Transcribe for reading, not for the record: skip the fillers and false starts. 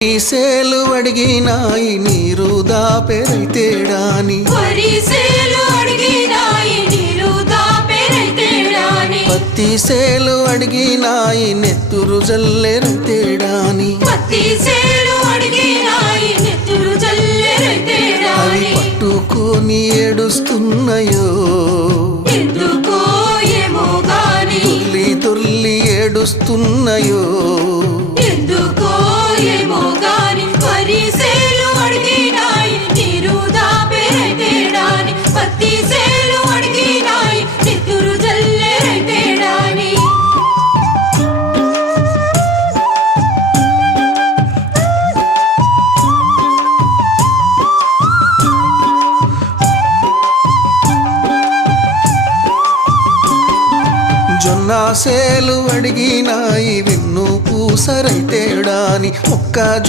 వరిసేలు అడిగినాయి నీరు దాపెరైతేడాని పత్తి సేలు అడిగినాయి నెత్తురు జల్లెరైతేడాని అవి పట్టుకొని ఏడుస్తున్నాయో తుల్లి తుల్లి ఏడుస్తున్నాయో జొన్న సేలు అడిగినాయి వెన్ను పూసరైతేడాని మొక్కజొన్న